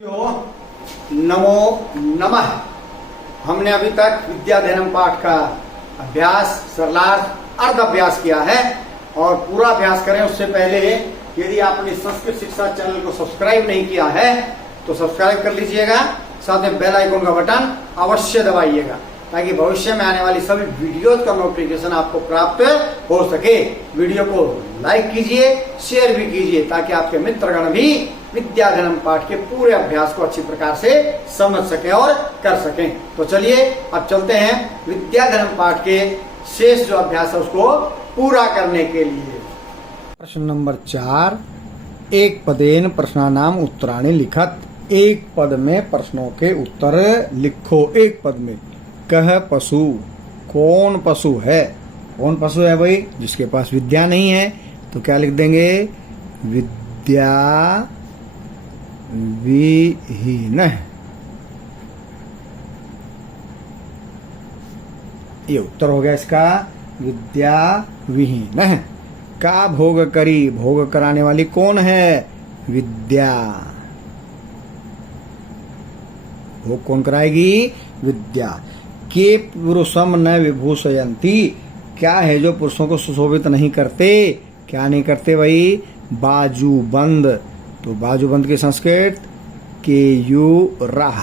नमो नमः। हमने अभी तक विद्याधनम पाठ का अभ्यास, सरलार्थ, अर्ध अभ्यास किया है और पूरा अभ्यास करें उससे पहले यदि आपने संस्कृत शिक्षा चैनल को सब्सक्राइब नहीं किया है तो सब्सक्राइब कर लीजिएगा। साथ में बेल आइकन का बटन अवश्य दबाइएगा ताकि भविष्य में आने वाली सभी वीडियोज का नोटिफिकेशन आपको प्राप्त हो सके। वीडियो को लाइक कीजिए, शेयर भी कीजिए ताकि आपके मित्रगण भी विद्याधनम पाठ के पूरे अभ्यास को अच्छी प्रकार से समझ सकें और कर सकें। तो चलिए अब चलते हैं विद्याधनम पाठ के शेष जो अभ्यास है उसको पूरा करने के लिए। प्रश्न नंबर 4, एक पदेन प्रश्नानाम उत्तराणि लिखत। एक पद में प्रश्नों के उत्तर लिखो। एक पद में कह पशु, कौन पशु है? कौन पशु है भाई? जिसके पास विद्या नहीं है तो क्या लिख देंगे? विद्या विहीन। ये उत्तर हो गया इसका, विद्या विहीन। का भोग करी, भोग कराने वाली कौन है? विद्या। भोग कौन कराएगी? विद्या। के पुरुषम न विभूषयंती, क्या है जो पुरुषों को सुशोभित नहीं करते? क्या नहीं करते भाई? बाजूबंद। तो बाजूबंद की संस्कृत केयूरः।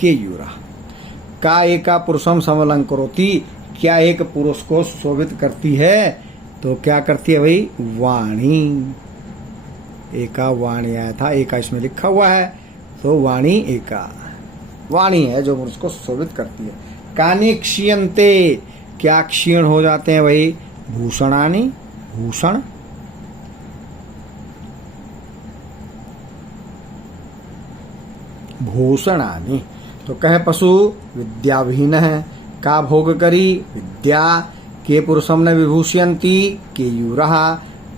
केयूरः। का एका पुरुषम समलंकरोति, क्या एक पुरुष को सुशोभित करती है? तो क्या करती है भाई? वाणी। एका वाणी आया था, एका इसमें लिखा हुआ है तो वाणी एका। वाणी है जो पुरुष को सुशोभित करती है। कानि क्षीयन्ते, क्या क्षीण हो जाते हैं भाई? भूषणानि, भूषण। भूषणानि। तो कह पशु विद्याविहीन है। का भोग करी? विद्या। के पुरुषम न विभूषयन्ति? केयूरः।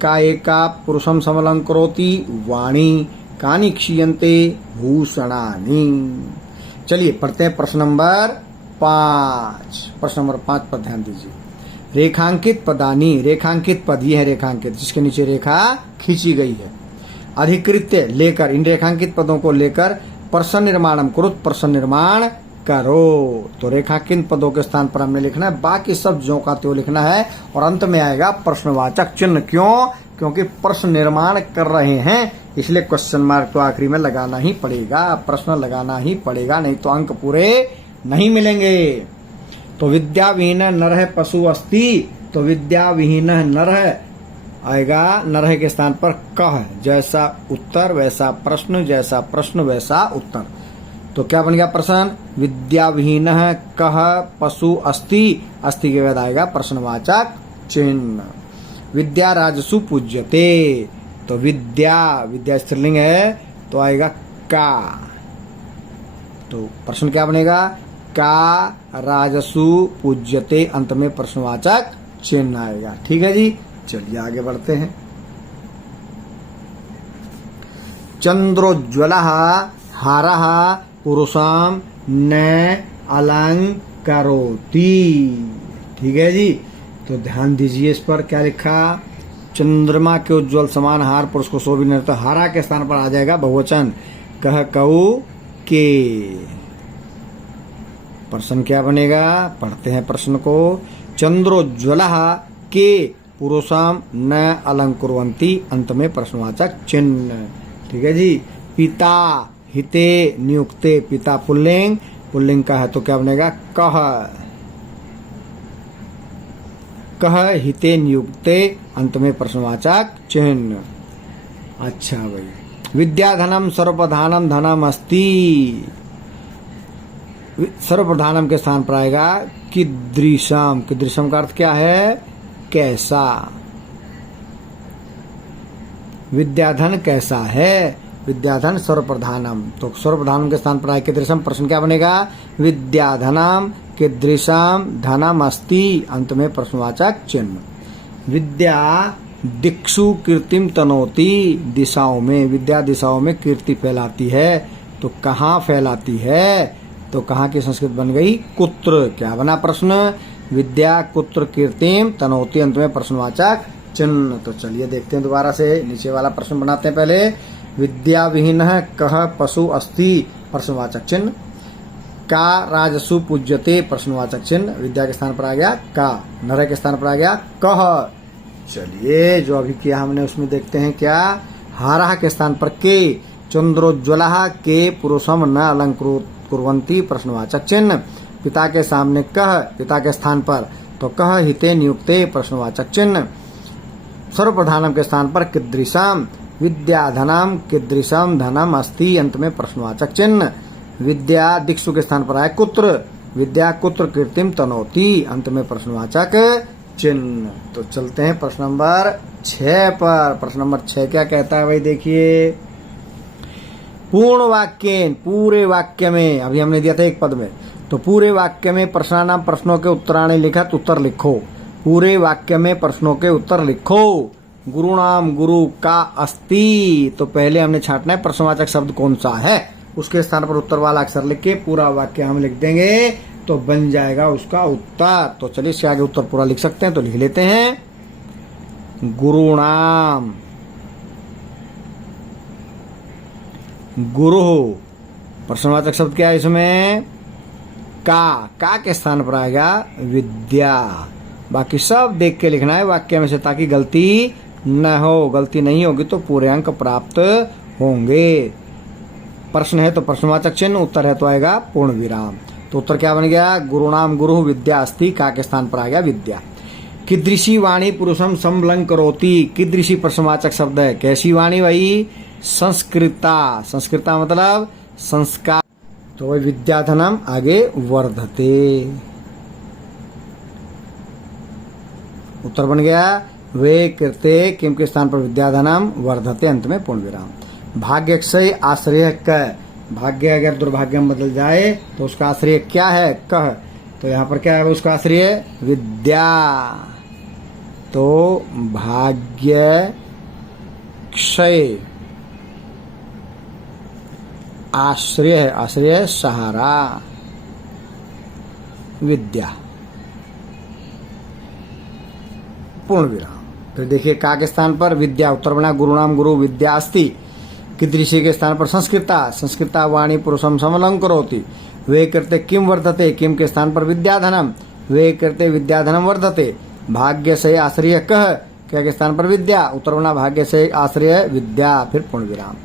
का एका पुरुषम समलंकरोति? वाणी। कानि क्षीयन्ते? भूषणानि। चलिए पढ़ते हैं प्रश्न नंबर 5। प्रश्न नंबर 5 पर ध्यान दीजिए। रेखांकित पदानी, रेखांकित पद, ये है रेखांकित जिसके नीचे रेखा खींची गई है। अधिकृत्य लेकर, इन रेखांकित पदों को लेकर प्रश्न निर्माणम कुरुत, प्रश्न निर्माण करो। तो रेखांकित पदों के स्थान पर हमने लिखना है, बाकी सब जो का त्यों लिखना है और अंत में आएगा प्रश्नवाचक चिन्ह। क्यों? क्योंकि प्रश्न निर्माण कर रहे हैं इसलिए क्वेश्चन मार्क तो आखिरी में लगाना ही पड़ेगा, प्रश्न लगाना ही पड़ेगा, नहीं तो अंक पूरे नहीं मिलेंगे। तो विद्या विहीन नरः पशु अस्ति, तो विद्या विहीन नरः आएगा, नरः के स्थान पर कह। जैसा उत्तर वैसा प्रश्न, जैसा प्रश्न वैसा उत्तर। तो क्या बन गया प्रश्न? विद्या विहीन कह पशु अस्ति, अस्ति के बाद आएगा प्रश्नवाचक चिन्ह। विद्या राजसु पूज्यते, तो विद्या, विद्या स्त्रीलिंग है तो आएगा का। तो प्रश्न क्या बनेगा? का राजसु पूज्यते, अंत में प्रश्नवाचक चिन्ह आएगा। ठीक है जी, चलिए आगे बढ़ते हैं। चंद्रोज्ज्वलः हारः पुरुषाम न अलंकरोति। ठीक है जी, तो ध्यान दीजिए इस पर क्या लिखा? चंद्रमा के उज्ज्वल समान हार पुरुष को शोभित नहीं, तो हारा के स्थान पर आ जाएगा बहुवचन कह कऊ के। प्रश्न क्या बनेगा? पढ़ते हैं प्रश्न को। चंद्रोज्ज्वलः के पुरुषाम न अलंकुर्वन्ति, अंत में प्रश्नवाचक चिन्ह। ठीक है जी। पिता हिते नियुक्ते, पिता पुल्लिंग, पुल्लिंग का है तो क्या बनेगा? कह। कह हिते नियुक्ते, अंत में प्रश्नवाचक चिन्ह। अच्छा भाई, विद्याधनम सर्वप्रधानम धनम अस्ति, सर्वप्रधानम के स्थान पर आएगा कीदृशम। कीदृशम का अर्थ क्या है? कैसा। विद्याधन कैसा है? विद्याधन सर्वप्रधानम, तो सर्वप्रधानम के स्थान पर आए कीदृशम। प्रश्न क्या बनेगा? विद्याधनम कीदृशम धनम अस्ति, अंत में प्रश्नवाचक चिन्ह। विद्या दिक्षु कीर्तिम तनोति, दिशाओं में, विद्या दिशाओं में कीर्ति फैलाती है। तो कहाँ फैलाती है? तो कहाँ की संस्कृत बन गई? कुत्र। क्या बना प्रश्न? विद्या कुत्र कीर्तिम तनोति, अंत में प्रश्नवाचक चिन्ह। तो चलिए देखते हैं दोबारा से, नीचे वाला प्रश्न बनाते हैं पहले। विद्याविहीनः कः पशु अस्ति प्रश्नवाचक चिन्ह। का राजसु पूज्यते प्रश्नवाचक चिन्ह, विद्या के स्थान पर आ गया का, नर के स्थान पर आ गया कह। चलिए जो अभी किया हमने उसमें देखते हैं क्या। हारः के स्थान पर के, चंद्रोज्ज्वलः के पुरुषम न अलंकृत कुर्वन्ति प्रश्नवाचक चिन्ह। पिता के सामने कह, पिता के स्थान पर तो कह हिते नियुक्ते प्रश्नवाचक चिन्ह। सर्वप्रधानम के स्थान पर कीदृशम, विद्याधनम कीदृशम धनम अस्ति अंत में प्रश्नवाचक चिन्ह। विद्या दिक्षु के स्थान पर आए कुत्र, विद्या कुत्र कीर्तिम तनोति अंत में प्रश्नवाचक चिन्ह। तो चलते हैं प्रश्न नंबर 6 पर। प्रश्न नंबर 6 क्या कहता है भाई, देखिए। पूर्ण वाक्य, पूरे वाक्य में, अभी हमने दिया था एक पद में, तो पूरे वाक्य में प्रश्नानाम प्रश्नों के उत्तराणि लिखत उत्तर लिखो। पूरे वाक्य में प्रश्नों के उत्तर लिखो। गुरुणाम गुरु का अस्ति, तो पहले हमने छांटना है प्रश्नवाचक शब्द कौन सा है, उसके स्थान पर उत्तर वाला अक्षर लिख के पूरा वाक्य हम लिख देंगे तो बन जाएगा उसका उत्तर। तो चलिए इसके आगे उत्तर पूरा लिख सकते हैं, तो लिख लेते हैं। गुरुणाम, गुरु प्रश्नवाचक शब्द क्या है इसमें, का के स्थान पर आएगा विद्या। बाकी सब देख के लिखना है वाक्य में से ताकि गलती न हो, गलती नहीं होगी तो पूरे अंक प्राप्त होंगे। प्रश्न है तो प्रश्नवाचक चिन्ह, उत्तर है तो आएगा पूर्ण विराम। तो उत्तर क्या बन गया, गुरुणाम गुरु विद्या अस्ति, का के स्थान पर आ गया विद्या। कीदृशी वाणी पुरुषम समलंग करोति, कीदृशी प्रश्नवाचक शब्द है, कैसी वाणी भाई, संस्कृता, संस्कृता मतलब संस्कार। तो वही विद्याधनम आगे वर्धते, उत्तर बन गया वे कृते किम के स्थान पर विद्याधनम वर्धते अंत में पूर्ण विराम। भाग्य से आश्रय क, भाग्य अगर दुर्भाग्य में बदल जाए तो उसका आश्रय क्या है, कह, तो यहाँ पर क्या है उसका आश्रय विद्या। तो भाग्य क्षय, आश्रय है, आश्रय सहारा, विद्या पूर्ण विराम। फिर देखिए का के स्थान पर विद्या, उत्तर बना गुरुनाम गुरु विद्या अस्ति। कीदृशी के स्थान पर संस्कृता, संस्कृता वाणी पुरुषम समलंग करोति। वे करते किम वर्धते, किम के स्थान पर विद्याधनम, वे करते विद्याधनम वर्धते। भाग्य से आश्रय कह, क्या के स्थान पर विद्या, उत्तर बना भाग्य से आश्रय विद्या, फिर पूर्ण विराम।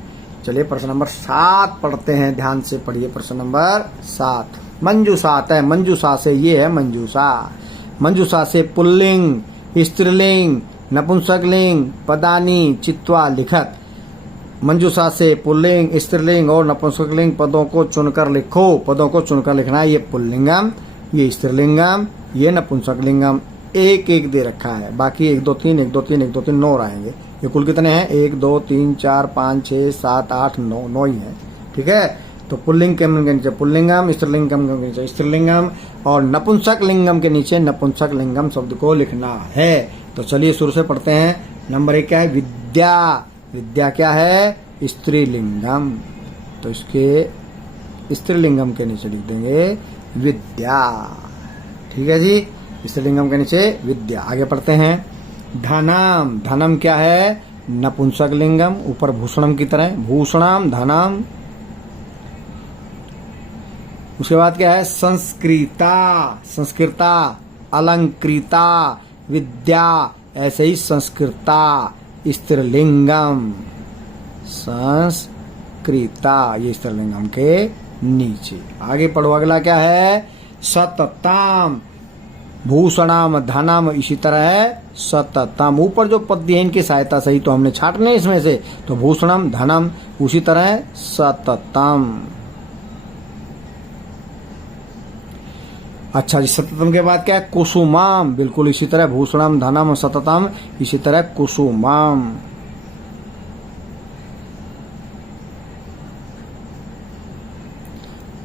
चलिए प्रश्न नंबर 7 पढ़ते हैं, ध्यान से पढ़िए। प्रश्न नंबर 7 मंजूषात है, मंजूषा से ये है मंजूषा। मंजूषा से पुल्लिंग, स्त्रीलिंग, नपुंसकलिंग पदानी चित्वा लिखत। मंजूषा से पुल्लिंग, स्त्रीलिंग और नपुंसकलिंग पदों को चुनकर लिखो। पदों को चुनकर लिखना है, ये पुल्लिंगम, ये स्त्रीलिंगम, ये नपुंसकलिंगम। एक एक दे रखा है, बाकी 1 2 3 1 2 3 1 2 3 9 आएंगे। ये कुल कितने हैं, 1 2 3 4 5 6 7 8 9, 9 ही है। ठीक है, तो पुल्लिंग के नीचे पुल्लिंगम, स्त्रीलिंगम के नीचे स्त्रीलिंगम और नपुंसक लिंगम के नीचे नपुंसक लिंगम शब्द को लिखना है। तो चलिए शुरू से पढ़ते हैं। नंबर 1 क्या है, विद्या। विद्या क्या है, स्त्रीलिंगम, तो इसके स्त्रीलिंगम के नीचे लिख देंगे विद्या। ठीक है जी, स्त्रीलिंगम के नीचे विद्या। आगे पढ़ते हैं। धनम, धनम क्या है, नपुंसक लिंगम, ऊपर भूषणम की तरह, भूषणम धनम। उसके बाद क्या है, संस्कृता, संस्कृता, अलंकृता, विद्या, ऐसे ही संस्कृता, स्त्रीलिंगम, संस्कृता, ये स्त्रीलिंगम के नीचे। आगे पढ़ो, अगला क्या है, सततम, भूषणम धनम, इसी तरह है सततम। ऊपर जो पद दिए इनकी सहायता से ही तो हमने छाटने इसमें से, तो भूषणम धनम, उसी तरह है सततम। अच्छा जी, सततम के बाद क्या है, कुसुमम, बिल्कुल इसी तरह भूषणम धनम सततम, इसी तरह कुसुमम।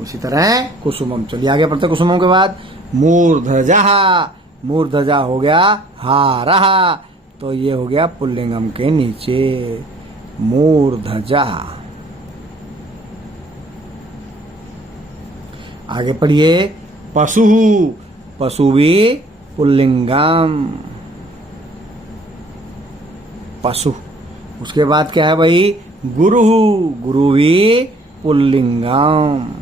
उसी तरह कुसुमम। चलिए आगे पढ़ते। कुसुमम के बाद मूर्धजा, मूर्धजा हो गया हारहा, तो ये हो गया पुल्लिंगम के नीचे मूर्धजा। आगे पढ़िए। पशु, पशु भी पुल्लिंगम, पशु। उसके बाद क्या है भाई, गुरु गुरुवी पुल्लिंगम।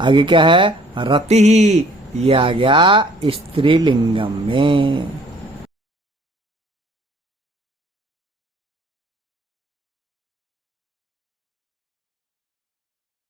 आगे क्या है? रति, ये आ गया स्त्रीलिंगम में।